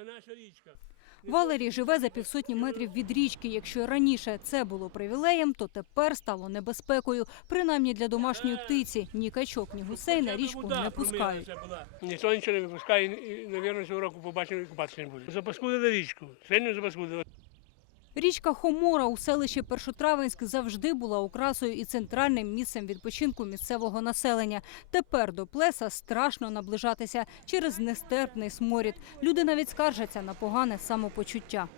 Це наша річка. Валерій живе за півсотні метрів від річки. Якщо раніше це було привілеєм, то тепер стало небезпекою. Принаймні для домашньої птиці. Ні качок, ні гусей на річку не пускають. Ніхто нічого не випускає і, мабуть, цього року побачимо, купатися не буде. Запаскудили річку, сильно запаскудили. Річка Хомора у селищі Першотравенськ завжди була окрасою і центральним місцем відпочинку місцевого населення. Тепер до плеса страшно наближатися через нестерпний сморід. Люди навіть скаржаться на погане самопочуття.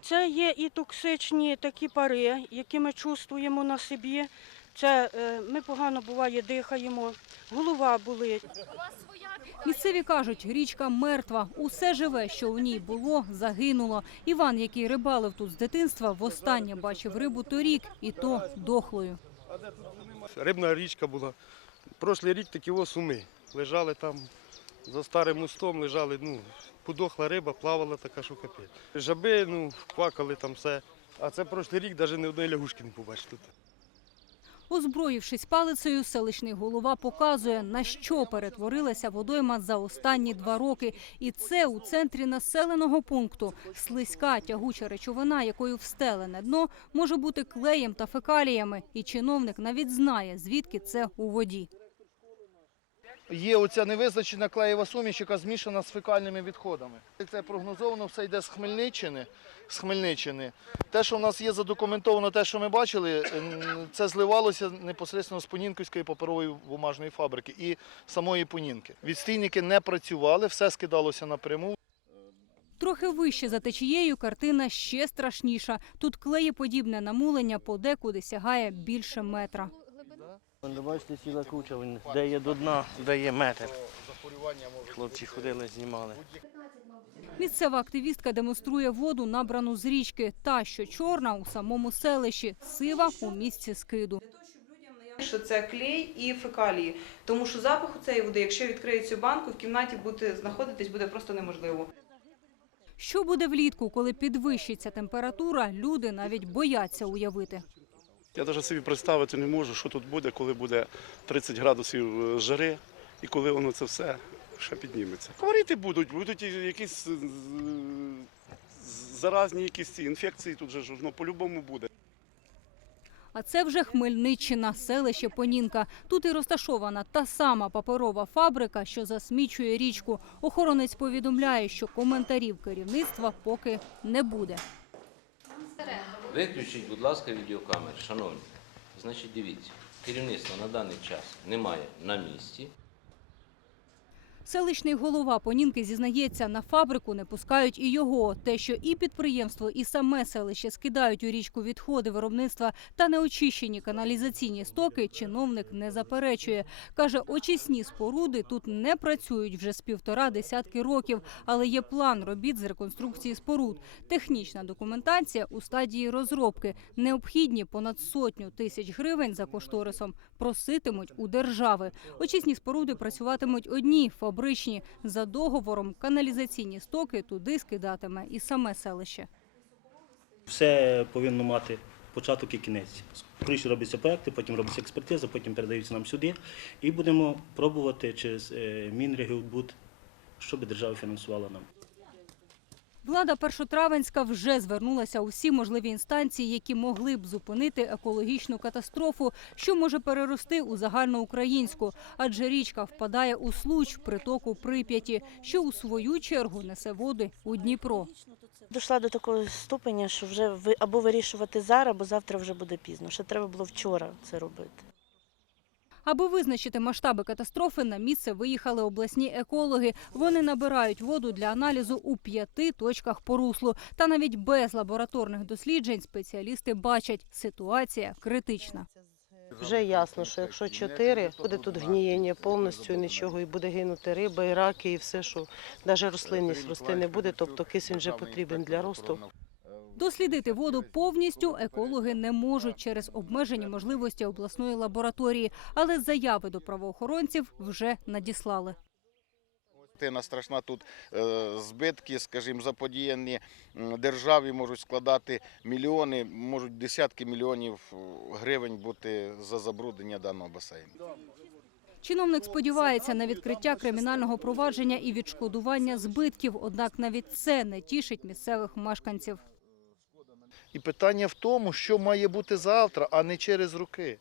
Це є і токсичні такі пари, які ми чувствуємо на собі. Це е, ми погано буває дихаємо, голова болить. Місцеві кажуть, річка мертва. Усе живе, що у ній було, загинуло. Іван, який рибалив тут з дитинства, востаннє бачив рибу торік, і то дохлою. Рибна річка була. Прошлий рік такі ось суми. Лежали там за старим мостом, лежали, ну, подохла риба, плавала така, що капець. Жаби, ну, квакали там все. А це прошлий рік навіть ні одної лягушки не побачив тут. Озброївшись палицею, селищний голова показує, на що перетворилася водойма за останні два роки. І це у центрі населеного пункту. Слизька тягуча речовина, якою встелене дно, може бути клеєм та фекаліями. І чиновник навіть знає, звідки це у воді. Є оця невизначена клеєва суміш, яка змішана з фекальними відходами. Це прогнозовано все йде з Хмельниччини. З Хмельниччини. Те, що в нас є задокументовано, те, що ми бачили, це зливалося непосередньо з Понінківської паперової бумажної фабрики і самої Понінки. Відстійники не працювали, все скидалося напряму. Трохи вище за течією картина ще страшніша. Тут клеєподібне намулення подекуди сягає більше метра. Вон, бачите, ціла куча, він де є до дна, де є метр. Хлопці ходили, знімали. Місцева активістка демонструє воду, набрану з річки. Та, що чорна у самому селищі, сива у місці скиду. що це клей і фекалії, тому що запах у цієї води, якщо відкриють цю банку, в кімнаті бути знаходитись буде просто неможливо. Що буде влітку, коли підвищиться температура, люди навіть бояться уявити. Я навіть собі представити не можу, що тут буде, коли буде 30 градусів е, жари і коли воно це все ще підніметься. Хворіти будуть, будуть якісь е, заразні якісь ці інфекції, тут же ж воно по-любому буде. А це вже Хмельниччина, селище Понінка. Тут і розташована та сама паперова фабрика, що засмічує річку. Охоронець повідомляє, що коментарів керівництва поки не буде. Виключіть, будь ласка, відеокамери, шановні. Значить, дивіться, керівництва на даний час немає на місці. Селищний голова Понінки зізнається, на фабрику не пускають і його. Те, що і підприємство, і саме селище скидають у річку відходи виробництва та неочищені каналізаційні стоки, чиновник не заперечує. Каже, очисні споруди тут не працюють вже з півтора десятки років, але є план робіт з реконструкції споруд. Технічна документація у стадії розробки. Необхідні понад сотню тисяч гривень за кошторисом проситимуть у держави. Очисні споруди працюватимуть одні фабричні. За договором каналізаційні стоки туди скидатиме і саме селище. Все повинно мати початок і кінець. Скоріше робляться проекти, потім робиться експертиза, потім передаються нам сюди. І будемо пробувати через е, щоб держава фінансувала нам. Влада Першотравенська вже звернулася у всі можливі інстанції, які могли б зупинити екологічну катастрофу, що може перерости у загальноукраїнську, адже річка впадає у случ притоку Прип'яті, що у свою чергу несе води у Дніпро. Дійшла до такого ступеня, що вже ви або вирішувати зараз, або завтра вже буде пізно. Ще треба було вчора це робити. Аби визначити масштаби катастрофи, на місце виїхали обласні екологи. Вони набирають воду для аналізу у п'яти точках по руслу. Та навіть без лабораторних досліджень спеціалісти бачать, ситуація критична. Вже ясно, що якщо чотири, буде тут гнієння повністю нічого, і буде гинути риба, і раки, і все, що навіть рослинність рости не буде, тобто кисень вже потрібен для росту. Дослідити воду повністю екологи не можуть через обмежені можливості обласної лабораторії, але заяви до правоохоронців вже надіслали. Тина страшна тут е, збитки, скажімо, заподіяні державі можуть складати мільйони, можуть десятки мільйонів е, гривень бути за забруднення даного басейну. Чиновник сподівається на відкриття кримінального провадження і відшкодування збитків, однак навіть це не тішить місцевих мешканців. І питання в тому, що має бути завтра, а не через роки.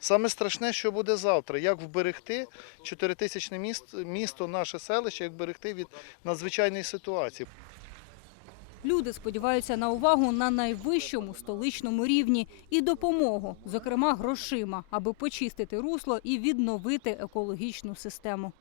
Саме страшне, що буде завтра, як вберегти чотиритисячне місто, місто, наше селище, як вберегти від надзвичайної ситуації. Люди сподіваються на увагу на найвищому столичному рівні і допомогу, зокрема грошима, аби почистити русло і відновити екологічну систему.